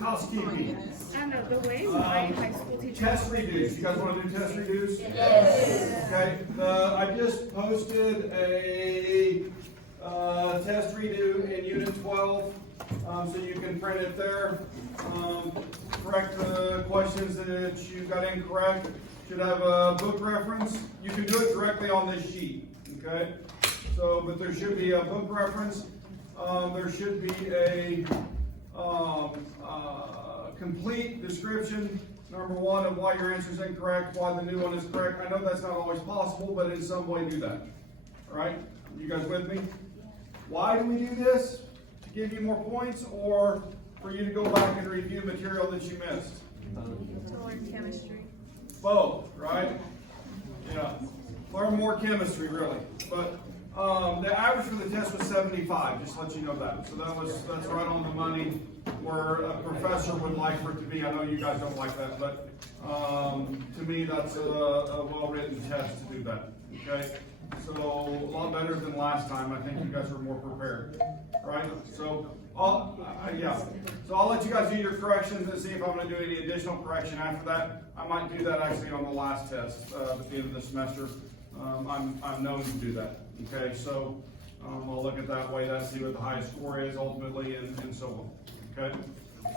Housekeeping. I know, the way my high school teacher. Test redos. You guys want to do test redos? Yes. Okay. I just posted a test redo in Unit 12, so you can print it there. Correct the questions that you got incorrect. Should have a book reference. You can do it directly on this sheet. Okay. So, but there should be a book reference. There should be a complete description, number one, of why your answer is incorrect, why the new one is correct. I know that's not always possible, but in some way do that. All right? You guys with me? Why do we do this? To give you more points, or for you to go back and review material that you missed? To learn chemistry. Both, right? Yeah. Learn more chemistry, really. But the average for the test was 75, just to let you know that. So that's right on the money where a professor would like for it to be. I know you guys don't like that, but to me that's a well-written test to do that. Okay? So a lot better than last time. I think you guys were more prepared. Right? So I'll let you guys do your corrections and see if I'm going to do any additional correction after that. I might do that actually on the last test at the end of the semester. I'm known to do that. Okay, so we'll look at that way, that see what the highest score is ultimately, and so on. Okay,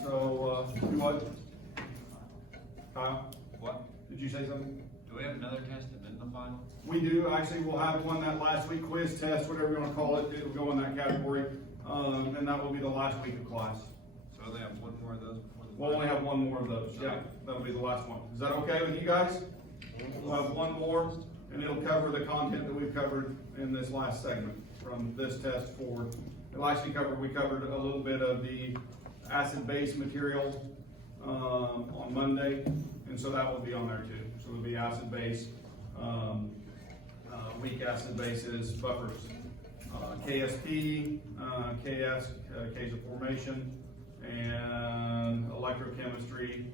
so what? Kyle? What? Did you say something? Do we have another test and then the final? We do. Actually, we'll have one that last week, quiz test, whatever you want to call it. It'll go in that category, and that will be the last week of class. So they have one more of those before the final? We'll only have one more of those. Yeah, that'll be the last one. Is that okay with you guys? We'll have one more, and it'll cover the content that we've covered in this last segment from this test forward. It'll actually we covered a little bit of the acid-base material on Monday, and so that will be on there too. So it'll be acid-base, weak acid bases, buffers, KSP, KS, case of formation, and electrochemistry.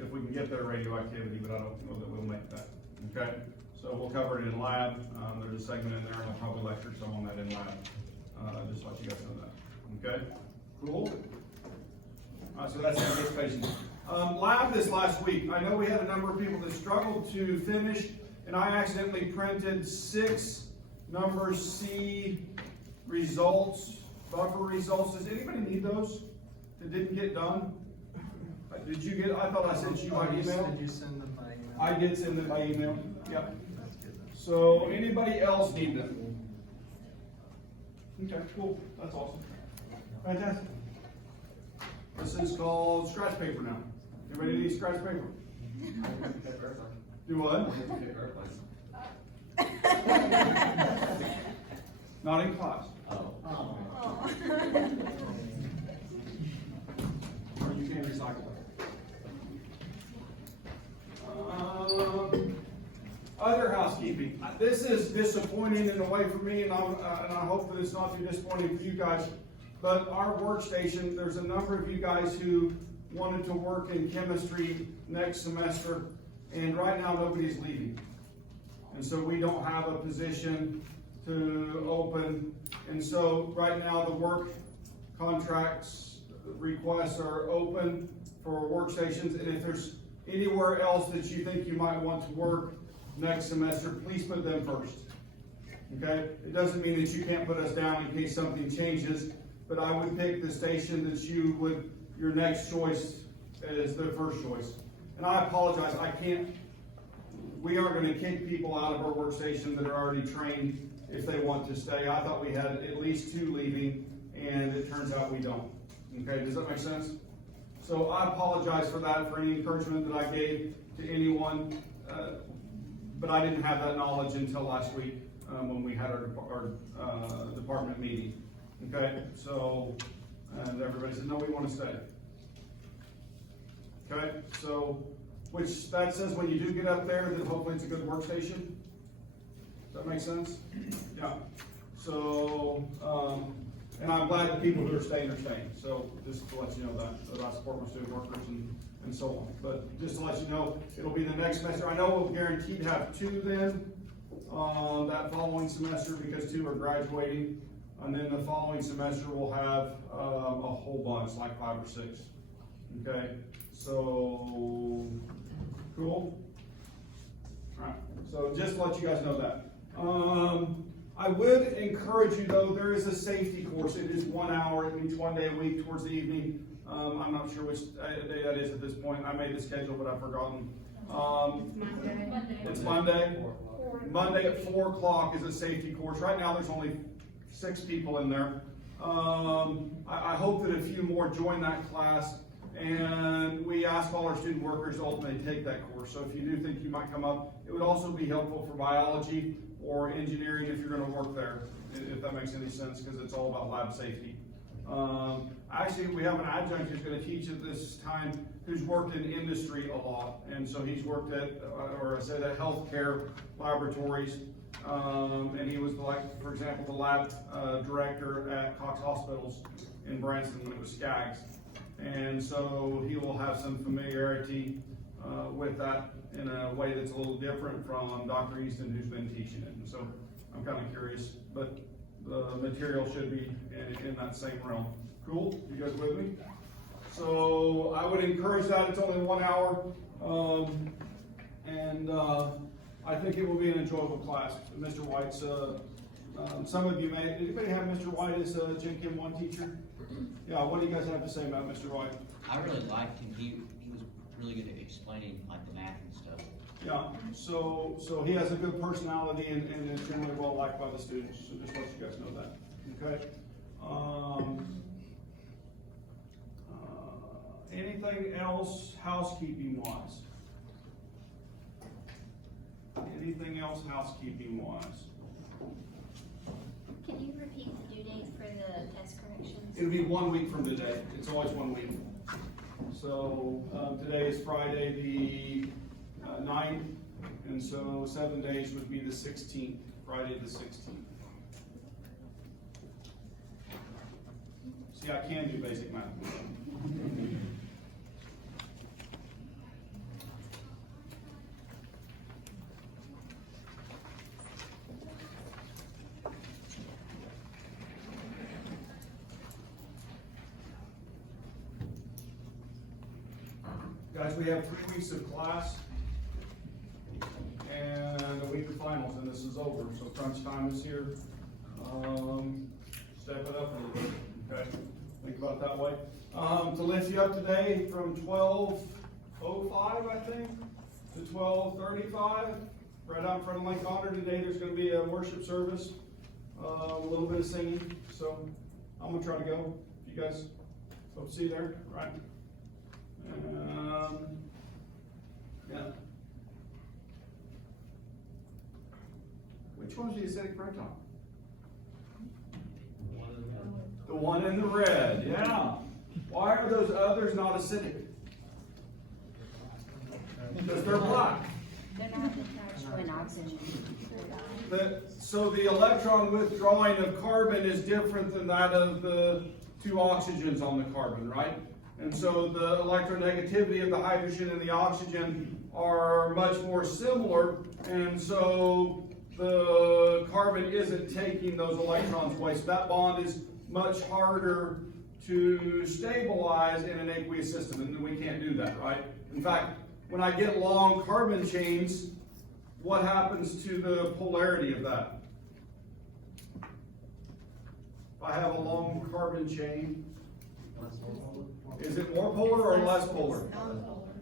If we can get there, radioactivity, but I don't know that we'll make that. Okay, so we'll cover it in lab. There's a segment in there, and I'll probably lecture some on that in lab. Just let you guys know that. Okay, cool. So that's anticipation. Lab this last week. I know we had a number of people that struggled to finish, and I accidentally printed 6 number C results, buffer results. Does anybody need those that didn't get done? Did you get? I thought I sent you by email. Did you send them by email? I did send them by email. Yep. That's good. So anybody else need them? Okay, cool. That's awesome. Fantastic. This is called scratch paper now. Anybody need scratch paper? Do what? Not in class. Oh. Or you can recycle it. Other housekeeping. This is disappointing in a way for me, and I hope that it's not too disappointing for you guys. But our workstation, there's a number of you guys who wanted to work in chemistry next semester, and right now nobody's leaving. And so we don't have a position to open. And so right now the work contracts requests are open for workstations, and if there's anywhere else that you think you might want to work next semester, please put them first. Okay? It doesn't mean that you can't put us down in case something changes, but I would pick the station that your next choice is the first choice. And I apologize, we aren't going to kick people out of our workstation that are already trained if they want to stay. I thought we had at least 2 leaving, and it turns out we don't. Okay, does that make sense? So I apologize for that, for any encouragement that I gave to anyone, but I didn't have that knowledge until last week when we had our department meeting. Okay, so, and everybody said, no, we want to stay. Okay, so, which that says when you do get up there, that hopefully it's a good workstation. Does that make sense? Yeah. So, and I'm glad that people who are staying are staying. So, just to let you know that I support my student workers and so on. But just to let you know, it'll be the next semester. I know we'll guaranteed to have 2 then that following semester because 2 are graduating. And then the following semester we'll have a lot, it's like 5 or 6. Okay, so, cool. Alright, so just to let you guys know that. I would encourage you though, there is a safety course. It is 1 hour, it means 1 day a week towards the evening. I'm not sure which day that is at this point. I made the schedule, but I've forgotten. It's Monday. Monday at 4 o'clock is a safety course. Right now there's only 6 people in there. I hope that a few more join that class, and we ask all our student workers to ultimately take that course. So if you do think you might come up, it would also be helpful for biology or engineering if you're going to work there, if that makes any sense, because it's all about lab safety. Actually, we have an adjunct who's going to teach at this time who's worked in industry a lot, and so he's worked at, or I said, at healthcare laboratories, and he was like, for example, the lab director at Cox Hospitals in Branson when it was Skaggs, and so he will have some familiarity with that in a way that's a little different from Dr. Easton, who's been teaching it. And so I'm kind of curious, but the material should be in that same realm. Cool? You guys with me? So I would encourage that. It's only 1 hour, and I think it will be an enjoyable class. Mr. White's, some of you may, anybody have Mr. White as a CHE1 teacher? Yeah, what do you guys have to say about Mr. White? I really liked him. He was really good at explaining like the math and stuff. Yeah, so he has a good personality and is generally well liked by the students, so just let you guys know that, okay? Anything else housekeeping wise? Anything else housekeeping wise? Can you repeat the due date for the test corrections? It'll be 1 week from today, it's always 1 week. So, today is Friday the 9th, and so 7 days would be the 16th, Friday the 16th. See, I can do basic math. Guys, we have 3 weeks of class and a week of finals, and this is over, so crunch time is here. Step it up a little bit, okay? Think about it that way. To lift you up today from 12:05, I think, to 12:35, right out in front of Lake Honor today, there's gonna be a worship service, a little bit of singing, so I'm gonna try to go. You guys, hope to see you there, right? Yeah. Which one's the acidic proton? The one in the red, yeah. Why are those others not acidic? Because they're black. They're not attached to an oxygen. So the electron withdrawing of carbon is different than that of the 2 oxygens on the carbon, right? And so the electronegativity of the hydrogen and the oxygen are much more similar, and so the carbon isn't taking those electrons away. So that bond is much harder to stabilize in an aqueous system, and we can't do that, right? In fact, when I get long carbon chains, what happens to the polarity of that? If I have a long carbon chain, is it more polar or less polar?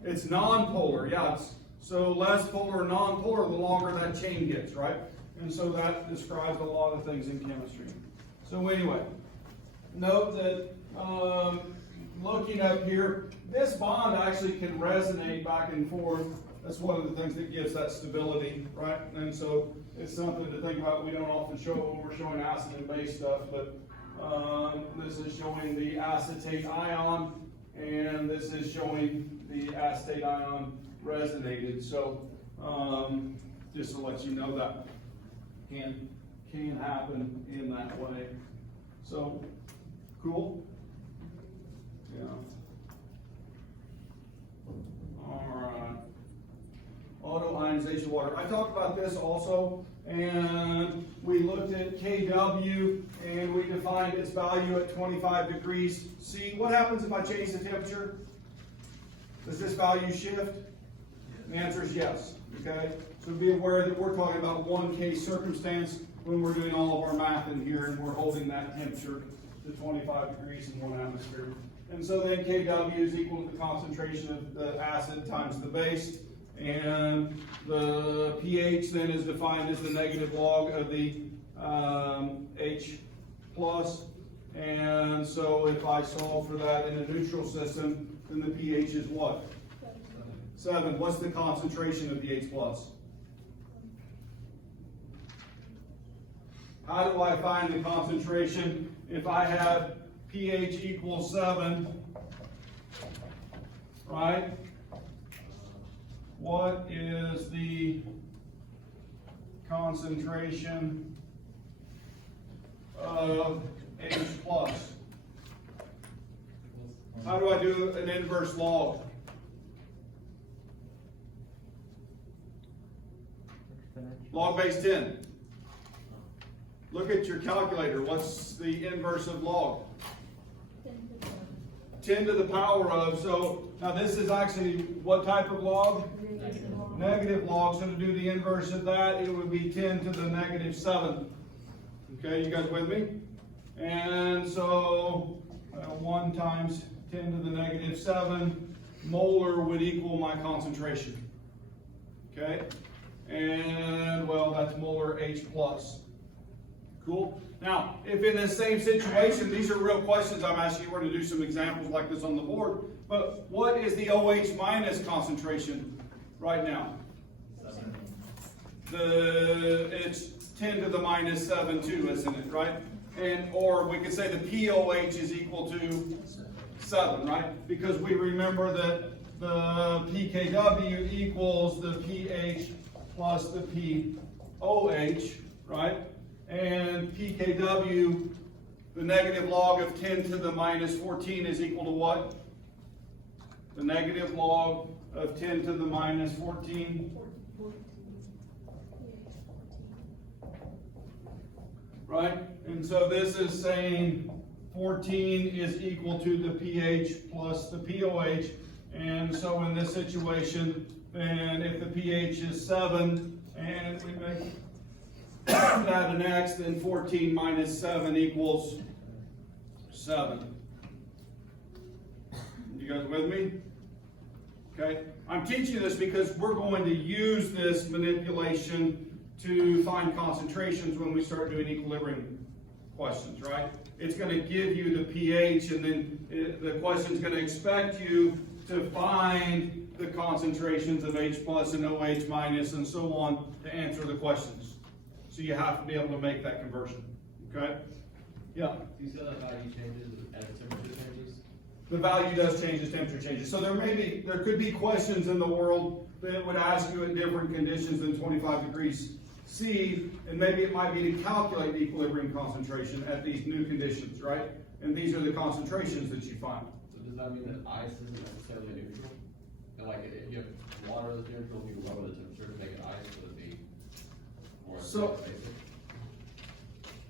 It's non-polar, yeah. So less polar, non-polar, the longer that chain gets, right? And so that describes a lot of things in chemistry. So anyway, note that looking up here, this bond actually can resonate back and forth. That's one of the things that gives that stability, right? And so it's something to think about. We don't often show when we're showing acid and base stuff, but this is showing the acetate ion, and this is showing the acetate ion resonated. So just to let you know that can happen in that way. So cool. Yeah. All right. Auto-ionization water. I talked about this also, and we looked at KW and we defined its value at 25 degrees C. What happens if I change the temperature? Does this value shift? The answer is yes, okay? So be aware that we're talking about one case circumstance when we're doing all of our math in here, and we're holding that temperature to 25 degrees in one atmosphere. And so then Kw is equal to the concentration of the acid times the base, and the pH then is defined as the negative log of the H plus. And so if I solve for that in a neutral system, then the pH is what? 7. What's the concentration of the H plus? How do I find the concentration if I have pH equals 7, right? What is the concentration of H plus? How do I do an inverse log? Log base 10. Look at your calculator. What's the inverse of log? 10 to the power of. So now this is actually what type of log? Negative log. So to do the inverse of that, it would be 10 to the negative 7. Okay, you guys with me? And so 1 times 10 to the negative 7 molar would equal my concentration. Okay? And well, that's molar H plus. Cool. Now, if in the same situation, these are real questions I'm asking you, we're going to do some examples like this on the board, but what is the OH minus concentration right now? It's 10 to the minus 7 too, isn't it, right? And, or we could say the POH is equal to 7, right? Because we remember that the PKW equals the pH plus the POH, right? And PKW, the negative log of 10 to the minus 14 is equal to what? The negative log of 10 to the minus 14. Right? And so this is saying 14 is equal to the pH plus the POH. And so in this situation, then if the pH is 7, and we make that an X, then 14 minus 7 equals 7. You guys with me? Okay. I'm teaching this because we're going to use this manipulation to find concentrations when we start doing equilibrium questions, right? It's going to give you the pH, and then the question is going to expect you to find the concentrations of H plus and OH minus and so on to answer the questions. So you have to be able to make that conversion, okay? Yeah? You said that value changes as the temperature changes? The value does change as temperature changes. So there could be questions in the world that would ask you at different conditions than 25 degrees C, and maybe it might be to calculate the equilibrium concentration at these new conditions, right? And these are the concentrations that you find. So does that mean that ice isn't necessarily neutral? And like if you have water that's neutral, you lower the temperature to make it ice, would it be more So- basic?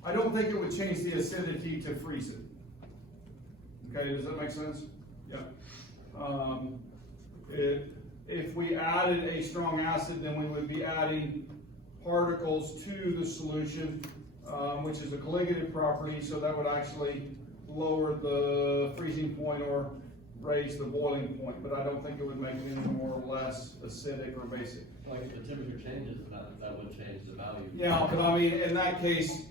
I don't think it would change the acidity to freeze it. Okay, does that make sense? Yeah. If we added a strong acid, then we would be adding particles to the solution, which is a colligative property, so that would actually lower the freezing point or raise the boiling point, but I don't think it would make it any more or less acidic or basic. Like if the temperature changes, that would change the value. Yeah, but I mean, in that case,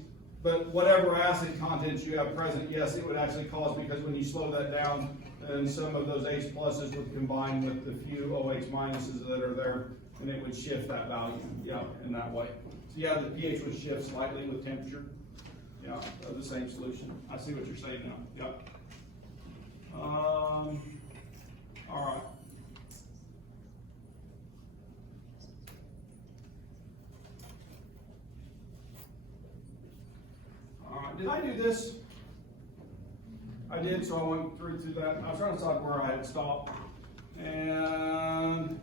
but whatever acid content you have present, yes, it would actually cause, because when you slow that down, then some of those H pluses would combine with the few OH minuses that are there, and it would shift that value, yeah, in that way. So yeah, the pH would shift slightly with temperature, yeah, of the same solution. I see what you're saying now, yeah. All right. Did I do this? I did, so I went through that. I was trying to decide where I had stopped. And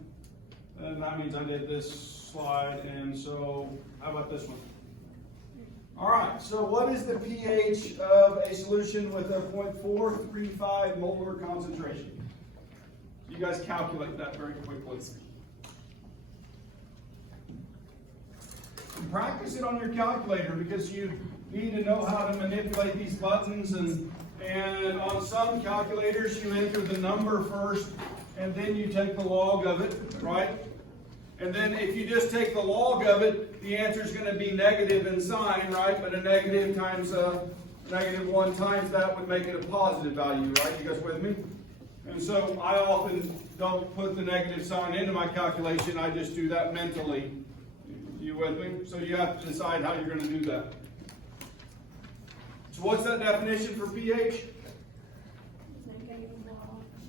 that means I did this slide, and so how about this one? All right, so what is the pH of a solution with a 0.435 molar concentration? You guys calculate that very quickly. And practice it on your calculator because you need to know how to manipulate these buttons, and on some calculators you enter the number first and then you take the log of it, right? And then if you just take the log of it, the answer is going to be negative in sign, right? But a negative times -1 times that would make it a positive value, right? You guys with me? And so I often don't put the negative sign into my calculation. I just do that mentally. You with me? So you have to decide how you're going to do that. So what's that definition for pH?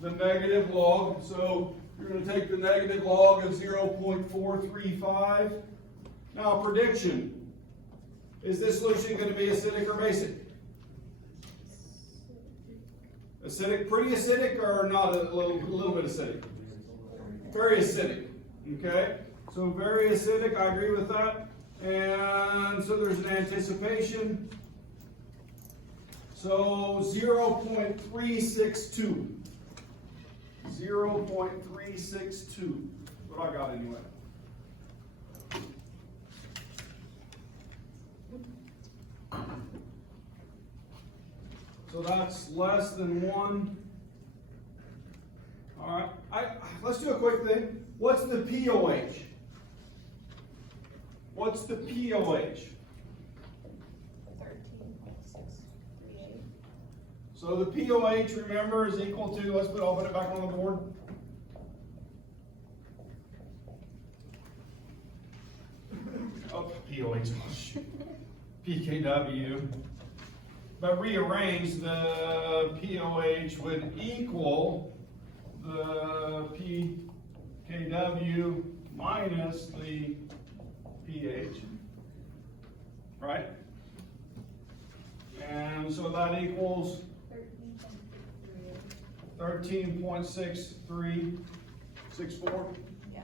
The negative log. So you're going to take the negative log of 0.435. Now, prediction. Is this solution going to be acidic or basic? Acidic, pretty acidic, or not a little bit acidic? Very acidic. Okay? So very acidic, I agree with that. And so there's an anticipation. So 0.362. 0.362. What I got anyway. So that's less than 1. All right. Let's do a quick thing. What's the POH? What's the POH? 13.638. So the POH, remember, is equal to, I'll put it back on the board. Oh, POH, PKW. But rearrange, the POH would equal the PKW minus the pH, right? And so that equals 13.6364. Yeah.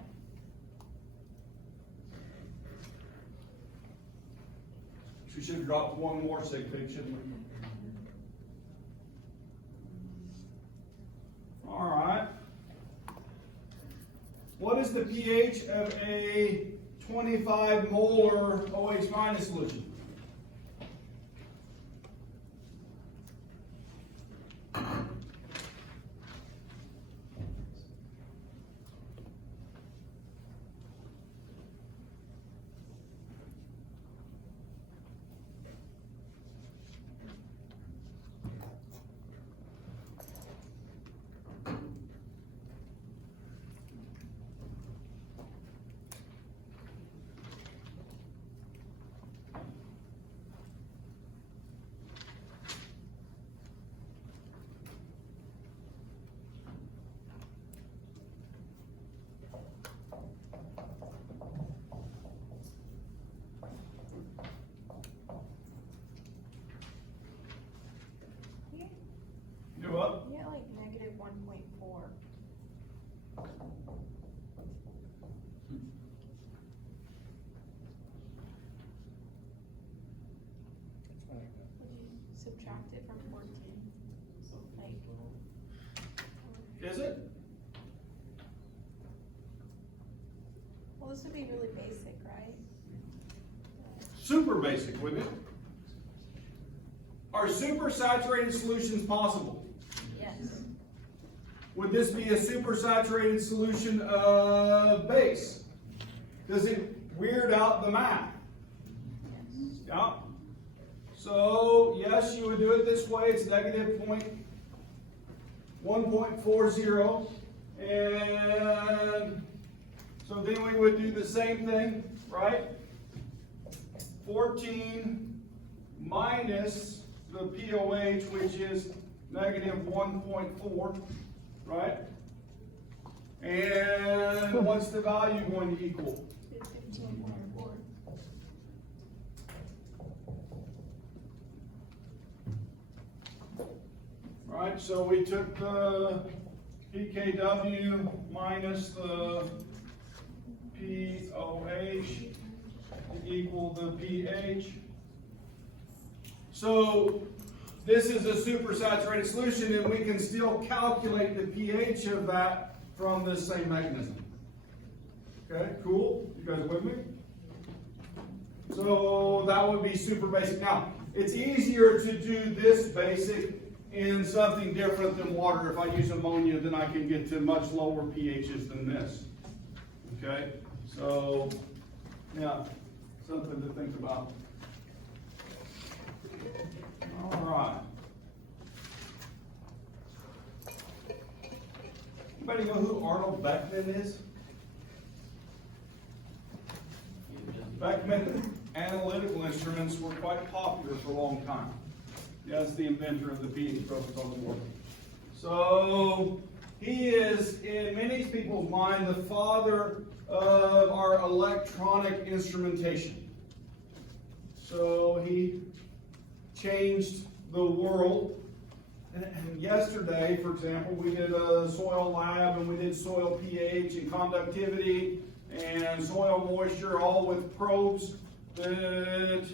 We should have dropped one more sig fig, shouldn't we? All right. What is the pH of a 25 molar OH minus solution? Do what? Yeah, like -1.4. Would you subtract it from 14? So like, Is it? well, this would be really basic, right? Super basic, wouldn't it? Are supersaturated solutions possible? Yes. Would this be a supersaturated solution of base? Does it weird out the math? Yeah. So, yes, you would do it this way. It's negative 1.40. And so then we would do the same thing, right? 14 minus the POH, which is negative 1.4, right? And what's the value going to equal? 15.4. Right, so we took the PKW minus the POH to equal the pH. So this is a supersaturated solution, and we can still calculate the pH of that from this same mechanism. Okay, cool? You guys with me? So that would be super basic. Now, it's easier to do this basic in something different than water. If I use ammonia, then I can get to much lower pHs than this. Okay, so yeah, something to think about. All right. Anybody know who Arnold Beckman is? Beckman analytical instruments were quite popular for a long time. That's the inventor of the pH probe on the board. So he is, in many people's mind, the father of our electronic instrumentation. So he changed the world. And yesterday, for example, we did a soil lab, and we did soil pH and conductivity and soil moisture, all with probes that,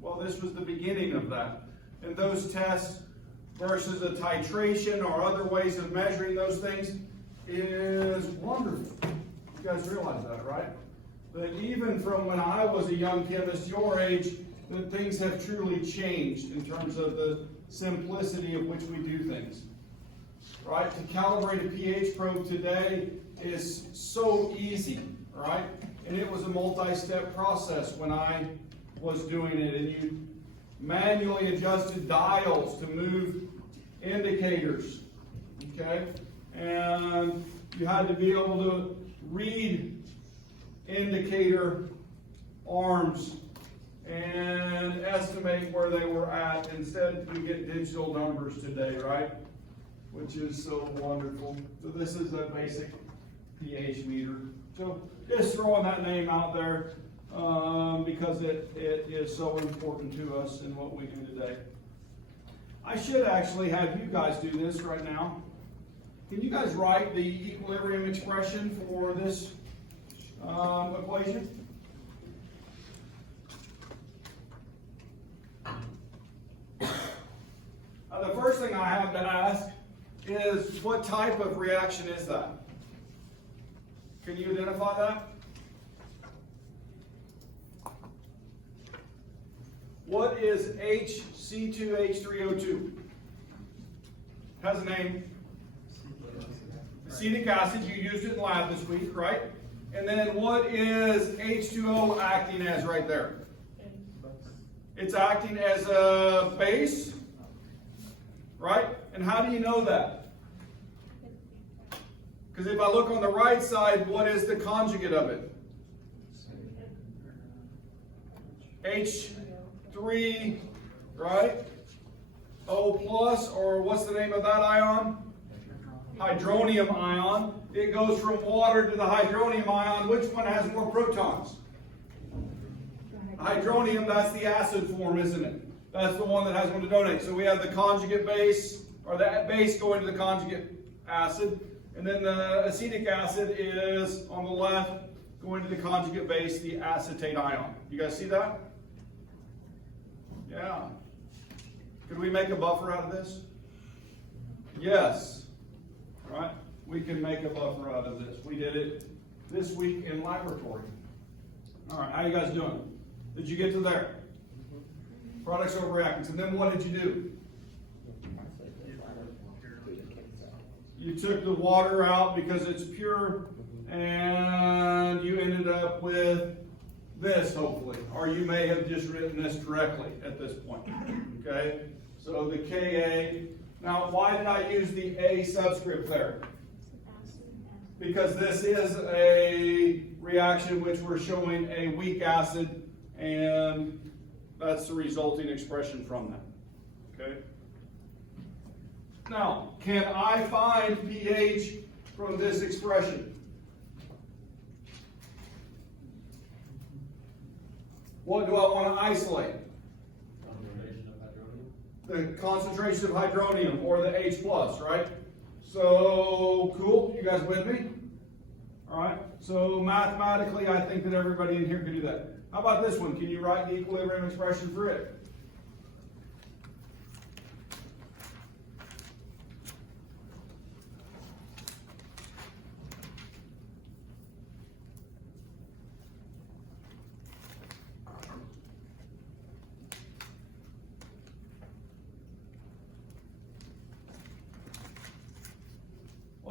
well, this was the beginning of that. And those tests versus a titration or other ways of measuring those things is wonderful. You guys realize that, right? That even from when I was a young chemist, your age, that things have truly changed in terms of the simplicity of which we do things. Right? To calibrate a pH probe today is so easy, right? And it was a multi-step process when I was doing it, and you manually adjusted dials to move indicators, okay? And you had to be able to read indicator arms and estimate where they were at. Instead, we get digital numbers today, right? Which is so wonderful. So this is a basic pH meter. So just throwing that name out there because it is so important to us in what we do today. I should actually have you guys do this right now. Can you guys write the equilibrium expression for this equation? The first thing I have to ask is, what type of reaction is that? Can you identify that? What is HC2H3O2? Has a name. Acetic acid. You used it in lab this week, right? And then what is H2O acting as right there? It's acting as a base, right? And how do you know that? Because if I look on the right side, what is the conjugate of it? H3, right? O plus, or what's the name of that ion? Hydronium ion. It goes from water to the hydronium ion. Which one has more protons? Hydronium, that's the acid form, isn't it? That's the one that has one to donate. So we have the conjugate base, or that base going to the conjugate acid. And then the acetic acid is on the left, going to the conjugate base, the acetate ion. You guys see that? Yeah. Could we make a buffer out of this? Yes. Right? We can make a buffer out of this. We did it this week in laboratory. All right, how you guys doing? Did you get to there? Products over reactants. And then what did you do? You took the water out because it's pure, and you ended up with this, hopefully. Or you may have just written this correctly at this point. Okay? So the Ka. Now, why did I use the A subscript there? Because this is a reaction which we're showing a weak acid, and that's the resulting expression from that. Okay? Now, can I find pH from this expression? What do I want to isolate? The concentration of hydronium, or the H+, right? So, cool, you guys with me? All right, so mathematically, I think that everybody in here can do that. How about this one? Can you write the equilibrium expression for it?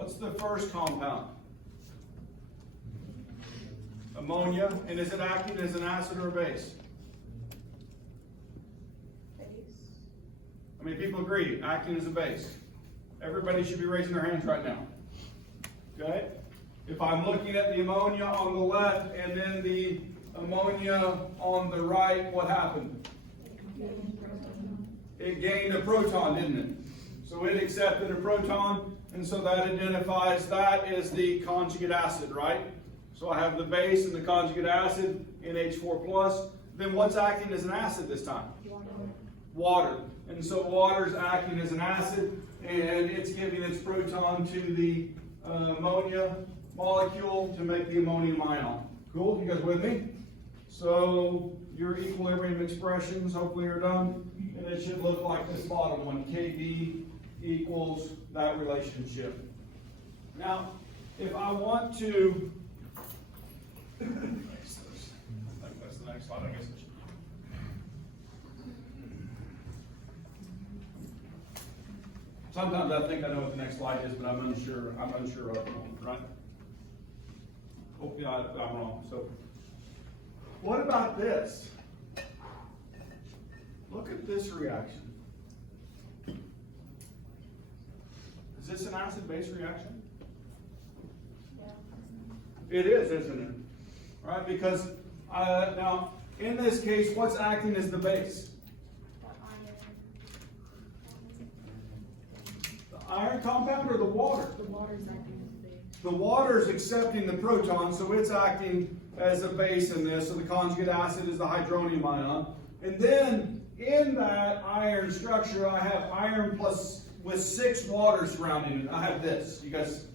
What's the first compound? Ammonia, and is it acting as an acid or a base? Base. I mean, people agree, acting as a base. Everybody should be raising their hands right now. Okay? If I'm looking at the ammonia on the left and then the ammonia on the right, what happened? It gained a proton, didn't it? So it accepted a proton, and so that identifies that as the conjugate acid, right? So I have the base and the conjugate acid, NH4+. Then what's acting as an acid this time? Water. And so water's acting as an acid, and it's giving its proton to the ammonia molecule to make the ammonium ion. Cool? You guys with me? So your equilibrium expressions hopefully are done, and it should look like this bottom one, Kb equals that relationship. Now, if I want to, that's the next slide, I guess. Sometimes I think I know what the next slide is, but I'm unsure of it, right? Hopefully I'm wrong. So, what about this? Look at this reaction. Is this an acid-base reaction? Yeah. It is, isn't it? Right? Because now, in this case, what's acting as the base? The iron compound or the water? The water's acting as a base. The water is accepting the proton, so it's acting as a base in this. So the conjugate acid is the hydronium ion. And then in that iron structure, I have iron plus with 6 waters surrounding it. I have this. You guys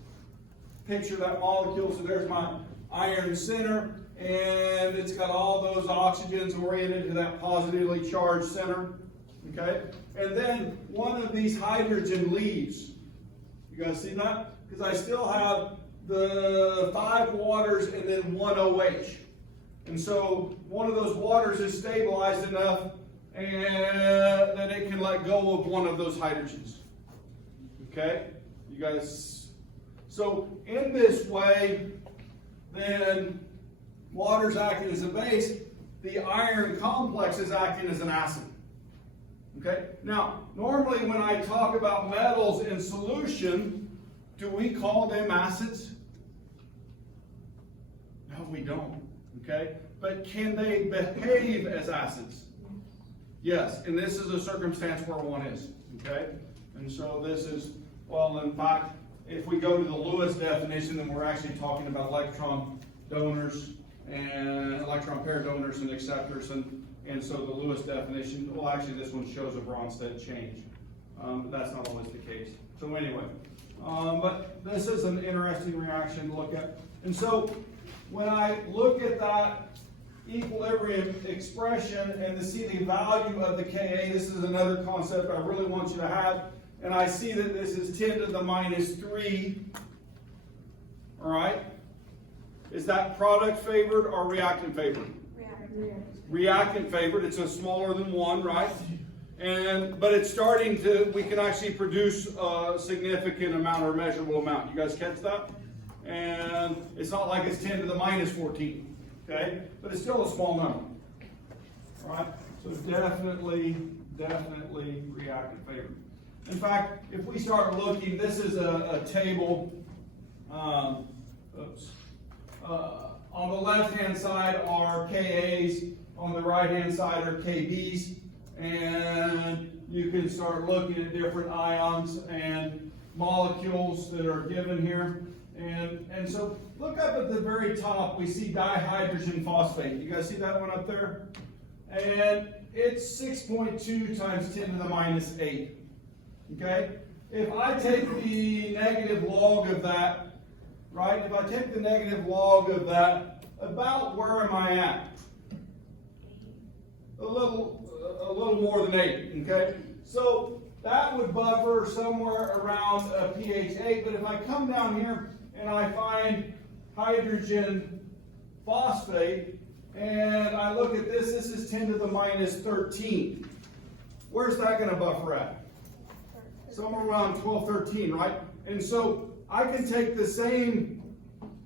picture that molecule. So there's my iron center, and it's got all those oxygens oriented to that positively charged center. Okay? And then one of these hydrogen leaves. You guys see that? Because I still have the 5 waters and then 1 OH. And so one of those waters is stabilized enough and that it can let go of one of those hydrogens. Okay? You guys, so in this way, then water's acting as a base, the iron complex is acting as an acid. Okay? Now, normally when I talk about metals in solution, do we call them acids? No, we don't. Okay? But can they behave as acids? Yes, and this is a circumstance where one is. Okay? And so this is, well, in fact, if we go to the Lewis definition, then we're actually talking about electron donors and electron pair donors and acceptors. And so the Lewis definition, well, actually this one shows a Bronsted change. But that's not always the case. So anyway, but this is an interesting reaction to look at. And so when I look at that equilibrium expression and to see the value of the Ka, this is another concept I really want you to have. And I see that this is 10 to the minus 3. All right? Is that product favored or reactant favored? Reactant favored. It's a smaller than 1, right? But it's starting to, we can actually produce a significant amount or measurable amount. You guys catch that? And it's not like it's 10 to the minus 14, okay? But it's still a small number, all right? So definitely reactant favored. In fact, if we start looking, this is a table, on the left-hand side are Kas, on the right-hand side are Kbs, and you can start looking at different ions and molecules that are given here. And so look up at the very top, we see dihydrogen phosphate. You guys see that one up there? And it's 6.2 times 10 to the minus 8. Okay? If I take the negative log of that, right? If I take the negative log of that, about where am I at? A little more than 8, okay? So that would buffer somewhere around a pH 8, but if I come down here and I find hydrogen phosphate, and I look at this is 10 to the minus 13. Where's that going to buffer at? Somewhere around 12, 13, right? And so I can take the same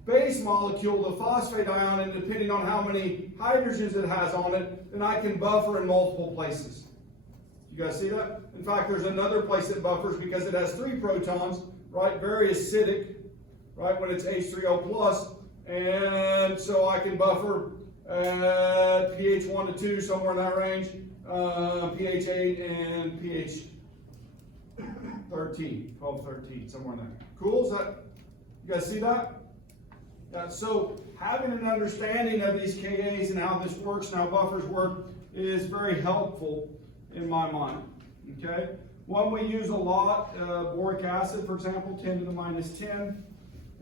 base molecule, the phosphate ion, and depending on how many hydrogens it has on it, then I can buffer in multiple places. You guys see that? In fact, there's another place it buffers because it has 3 protons, right? Very acidic, right? When it's H3O plus, and so I can buffer at pH 1 to 2, somewhere in that range, pH 8 and pH 13, 12, 13, somewhere in there. Cool? Is that, you guys see that? Yeah, so having an understanding of these Kas and how this works and how buffers work is very helpful in my mind. Okay? One we use a lot, boric acid, for example, 10 to the minus 10.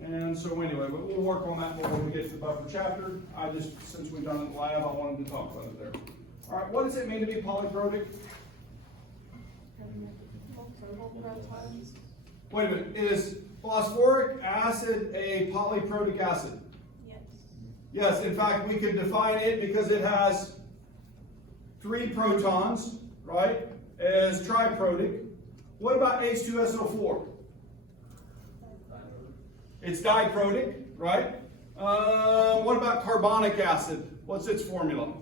And so anyway, but we'll work on that more when we get to the buffer chapter. I just, since we've done it in the lab, I wanted to talk about it there. All right, what does it mean to be polyprotic? Multiple protons. Wait a minute, is phosphoric acid a polyprotic acid? Yes. Yes, in fact, we could define it because it has 3 protons, right, as triprotic. What about H2SO4? It's diprotic, right? What about carbonic acid? What's its formula?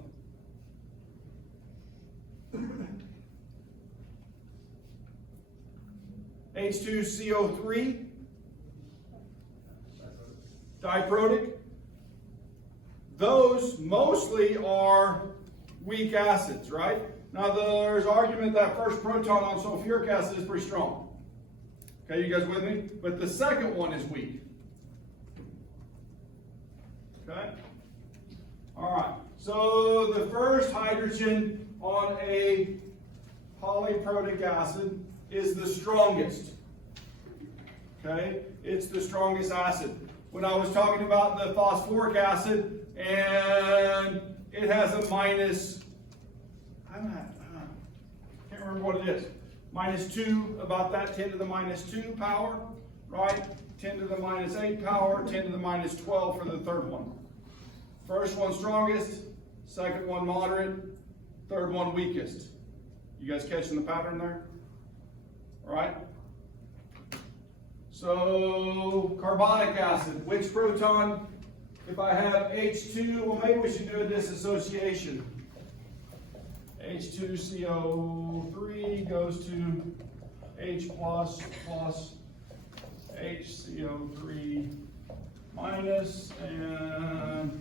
H2CO3, diprotic. Those mostly are weak acids, right? Now there's argument that first proton on sulfuric acid is pretty strong. Okay, you guys with me? But the second one is weak. Okay? All right. So the first hydrogen on a polyprotic acid is the strongest. Okay? It's the strongest acid. When I was talking about the phosphoric acid, and it has a minus, can't remember what it is. Minus 2, about that, 10 to the minus 2 power, right? 10 to the minus 8 power, 10 to the minus 12 for the third one. First one strongest, second one moderate, third one weakest. You guys catching the pattern there? All right? So, carbonic acid, which proton? If I have H2, well, maybe we should do a disassociation. H2CO3 goes to H plus plus HCO3 minus, and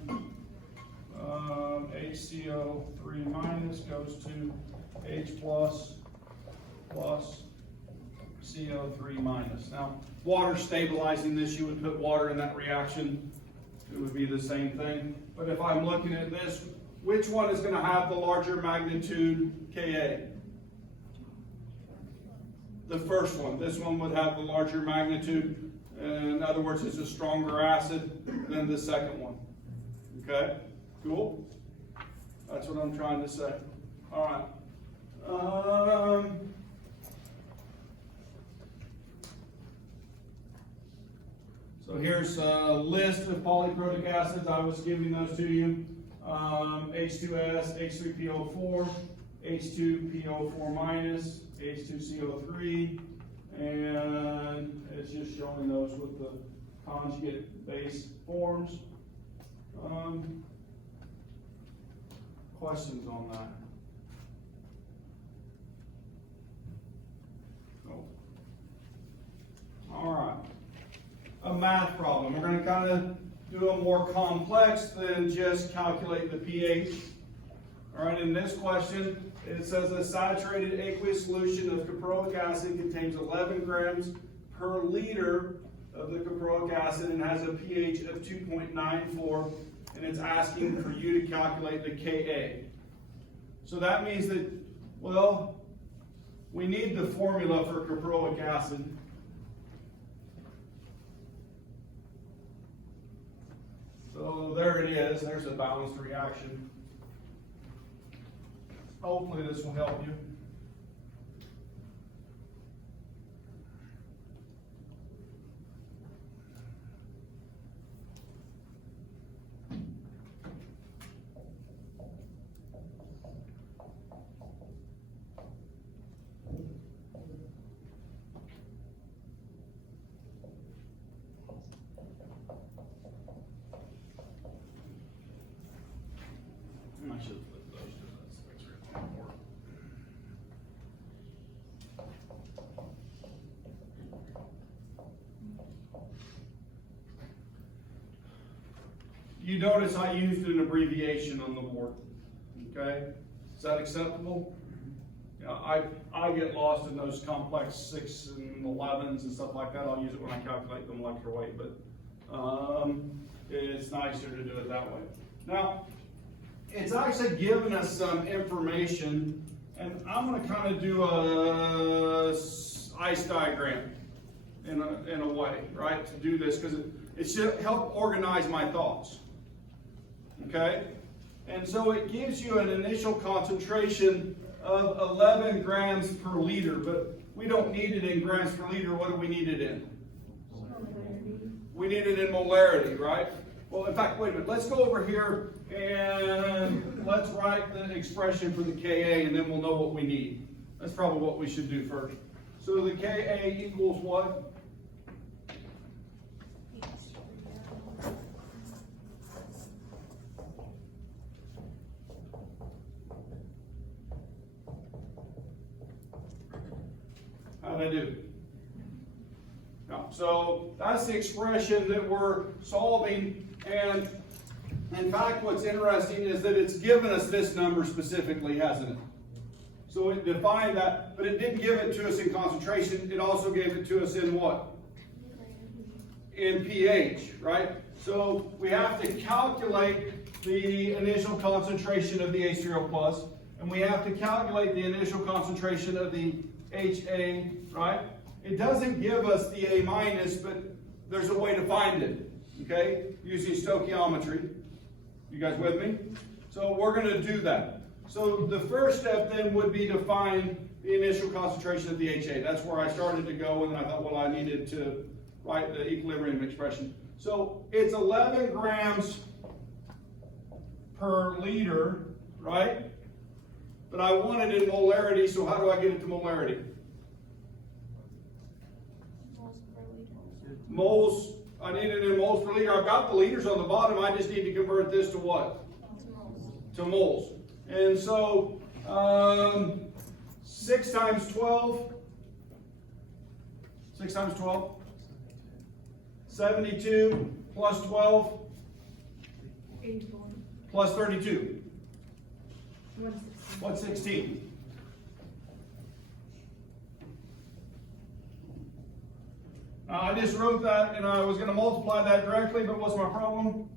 HCO3 minus goes to H plus plus CO3 minus. Now, water stabilizing this, you would put water in that reaction. It would be the same thing. But if I'm looking at this, which one is going to have the larger magnitude Ka? The first one. This one would have the larger magnitude. In other words, it's a stronger acid than the second one. Okay? Cool? That's what I'm trying to say. All right. So here's a list of polyprotic acids. I was giving those to you. H2S, H3PO4, H2PO4 minus, H2CO3, and it's just showing those with the conjugate base forms. Questions on that? Oh. All right. A math problem. We're going to kind of do a more complex than just calculate the pH. All right, in this question, it says a saturated aqueous solution of caproic acid contains 11 grams per liter of the caproic acid and has a pH of 2.94, and it's asking for you to calculate the Ka. So that means that, well, we need the formula for caproic acid. So there it is. There's a balanced reaction. Hopefully this will help you. you notice I used an abbreviation on the board, okay? Is that acceptable? Yeah, I get lost in those complex 6 and 11s and stuff like that. I'll use it when I calculate the molecular weight, but it's nicer to do it that way. Now, it's actually given us some information, and I'm going to kind of do a ice diagram in a way, right, to do this, because it should help organize my thoughts, okay? And so it gives you an initial concentration of 11 grams per liter, but we don't need it in grams per liter. What do we need it in? We need it in molarity, right? Well, in fact, wait a minute. Let's go over here and let's write the expression for the Ka, and then we'll know what we need. That's probably what we should do first. So the Ka equals what? How'd I do? No. So that's the expression that we're solving, and in fact what's interesting is that it's given us this number specifically, hasn't it? So it defined that, but it didn't give it to us in concentration, it also gave it to us in what? In pH, right? So we have to calculate the initial concentration of the H3O+, and we have to calculate the initial concentration of the HA, right? It doesn't give us the A-, but there's a way to find it, okay? Using stoichiometry. You guys with me? So we're going to do that. So the first step then would be to find the initial concentration of the HA. That's where I started to go, and then I thought, well, I needed to write the equilibrium expression. So it's 11 grams per liter, right? But I want it in molarity, so how do I get it to molarity? Moles per liter. Moles, I need it in moles per liter. I've got the liters on the bottom, I just need to convert this to what? To moles. To moles. And so, 6 times 12, 6 times 12, 72 plus 12, 84. plus 32. 116. What's 16? Now I just wrote that and I was going to multiply that directly, but what's my problem?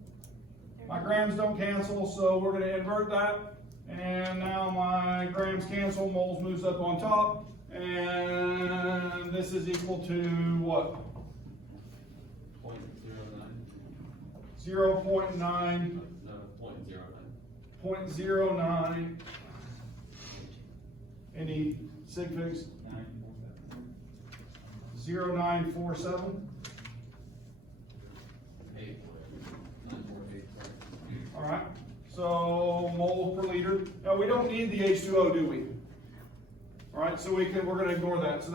My grams don't cancel, so we're going to invert that. And now my grams cancel, moles moves up on top. And this is equal to what? 0.09. 0.9. No, 0.09. 0.09. Any sig figs? 0947. 948. All right. So moles per liter. Now we don't need the H2O, do we? All right. So we're going to ignore that. So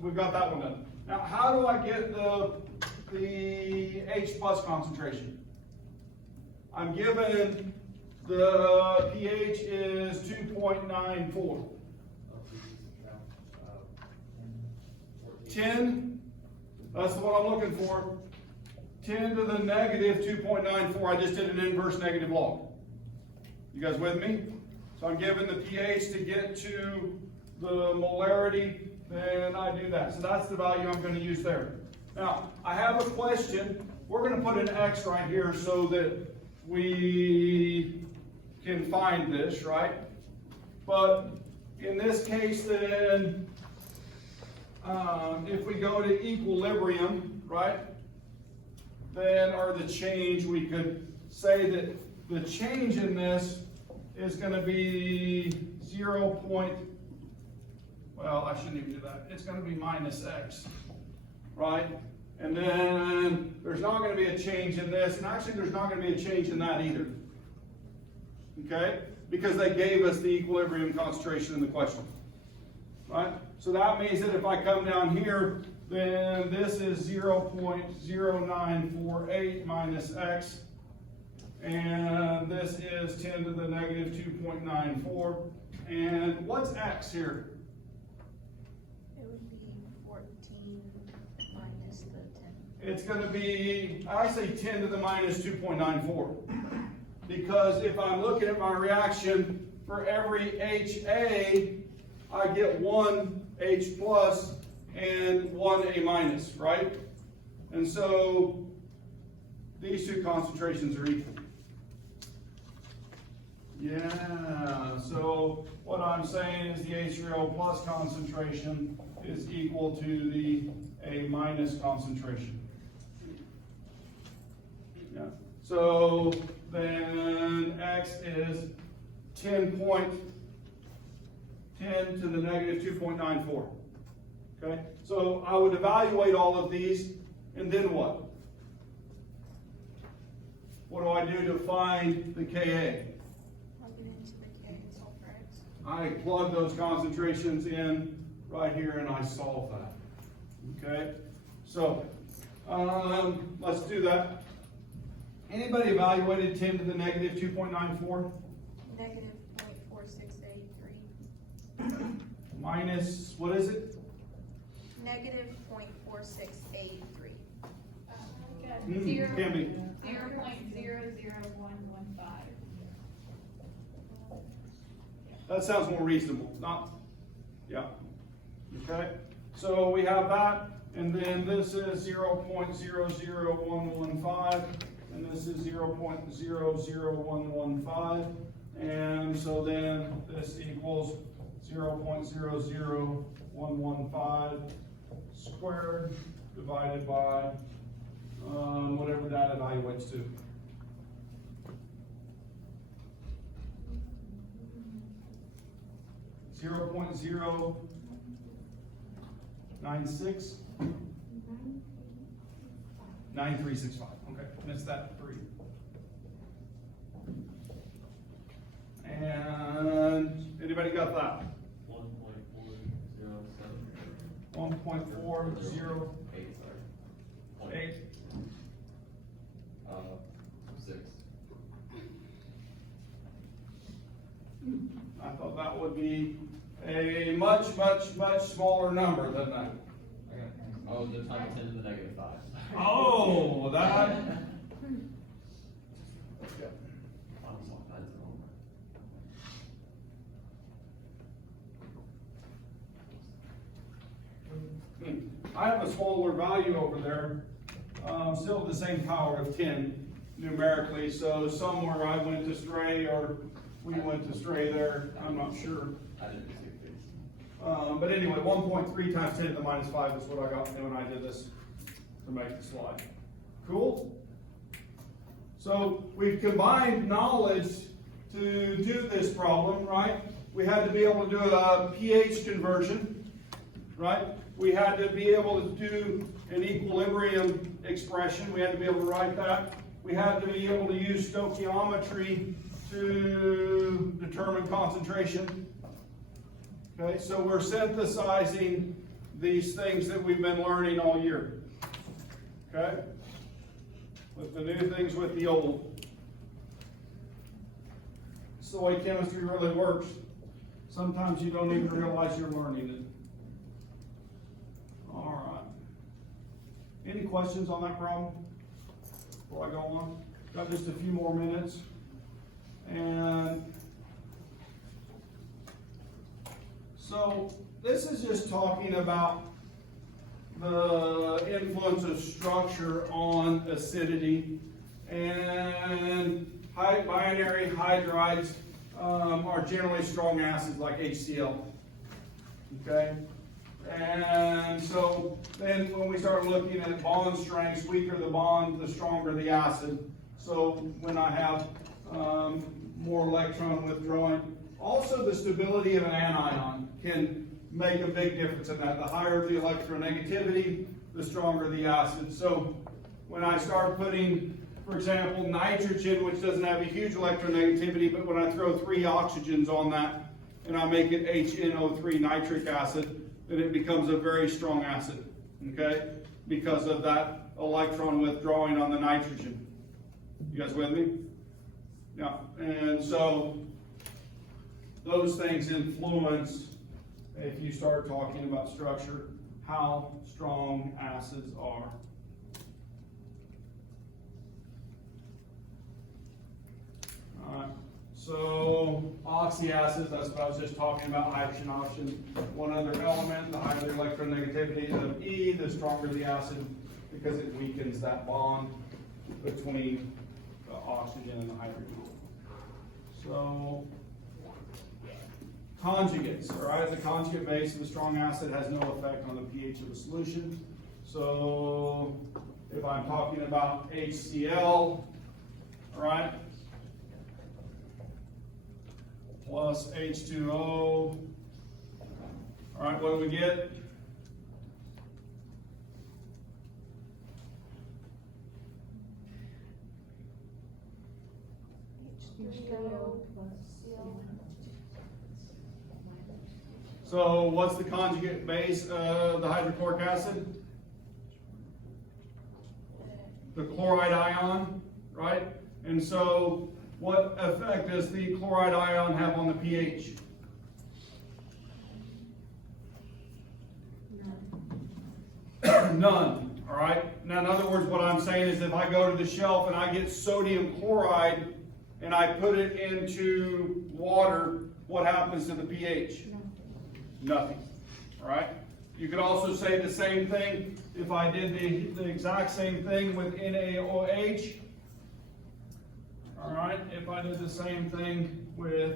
we've got that one done. Now, how do I get the H plus concentration? I'm given the pH is 2.94. 10, that's the one I'm looking for. 10 to the negative 2.94, I just did an inverse negative log. You guys with me? So I'm given the pH to get to the molarity, then I do that. So that's the value I'm going to use there. Now, I have a question. We're going to put an X right here so that we can find this, right? But in this case, then, if we go to equilibrium, right, then, or the change, we could say that the change in this is going to be 0. Well, I shouldn't even do that. It's going to be minus X, right? And then there's not going to be a change in this, and actually there's not going to be a change in that either, okay? Because they gave us the equilibrium concentration in the question, right? So that means that if I come down here, then this is 0.0948 minus X, and this is 10 to the negative 2.94. And what's X here? It would be 14 minus the 10. it's gonna be, I say 10 to the minus 2.94. Because if I'm looking at my reaction, for every HA, I get one H plus and one A minus, right? And so these two concentrations are equal. Yeah, so what I'm saying is the H3O plus concentration is equal to the A minus concentration. Yeah. So then X is 10 to the negative 2.94. Okay, so I would evaluate all of these, and then what? What do I do to find the Ka? Plug it into the K and solve for X. I plug those concentrations in right here and I solve that. Okay, so let's do that. Anybody evaluated 10 to the negative 2.94? Negative 0.4683. Minus, what is it? Negative 0.4683. Can be. 0.00115. That sounds more reasonable, not, yeah. Okay, so we have that, and then this is 0.00115, and this is 0.00115, and so then this equals 0.00115 squared divided by whatever that evaluates to. Zero point zero 96 9365. Okay, missed that 3. And anybody got that? 1.408. 6. I thought that would be a much smaller number than that. Oh, the times 10 to the negative 5. Oh, that. I have a smaller value over there, still the same power of 10 numerically, so somewhere I went astray or we went astray there, I'm not sure. I didn't see it. But anyway, 1.3 times 10 to the minus 5 is what I got when I did this to make the slide. Cool? So we've combined knowledge to do this problem, right? We had to be able to do a pH conversion, right? We had to be able to do an equilibrium expression. We had to be able to write that. We had to be able to use stoichiometry to determine concentration. Okay, so we're synthesizing these things that we've been learning all year. Okay? With the new things with the old. It's the way chemistry really works. Sometimes you don't even realize you're learning it. All right. Any questions on that problem before I go on? Got just a few more minutes. And so this is just talking about the influence of structure on acidity, and binary hydrides are generally strong acids like HCl. Okay? And so then when we start looking at bond strengths, weaker the bond, the stronger the acid. So when I have more electron withdrawing, also the stability of an anion can make a big difference in that. The higher the electronegativity, the stronger the acid. So when I start putting, for example, nitrogen, which doesn't have a huge electronegativity, but when I throw 3 oxygens on that and I make it HNO3 nitric acid, then it becomes a very strong acid, okay? Because of that electron withdrawing on the nitrogen. You guys with me? Yeah, and so those things influence, if you start talking about structure, how strong acids are. oxyacids, that's what I was just talking about, hydrogen, oxygen. One other element, the higher the electronegativity of E, the stronger the acid, because it weakens that bond between the oxygen and the hydrogen. So, conjugates, all right? The conjugate base of a strong acid has no effect on the pH of the solution. So, if I'm talking about HCl, all right, plus H2O, all right, what do we get? H3O plus Cl. So what's the conjugate base of the hydrochloric acid? The chloride ion, right? And so what effect does the chloride ion have on the pH? None, all right? Now, in other words, what I'm saying is if I go to the shelf and I get sodium chloride and I put it into water, what happens to the pH? Nothing, all right? You could also say the same thing if I did the exact same thing with NaOH. All right, if I did the same thing with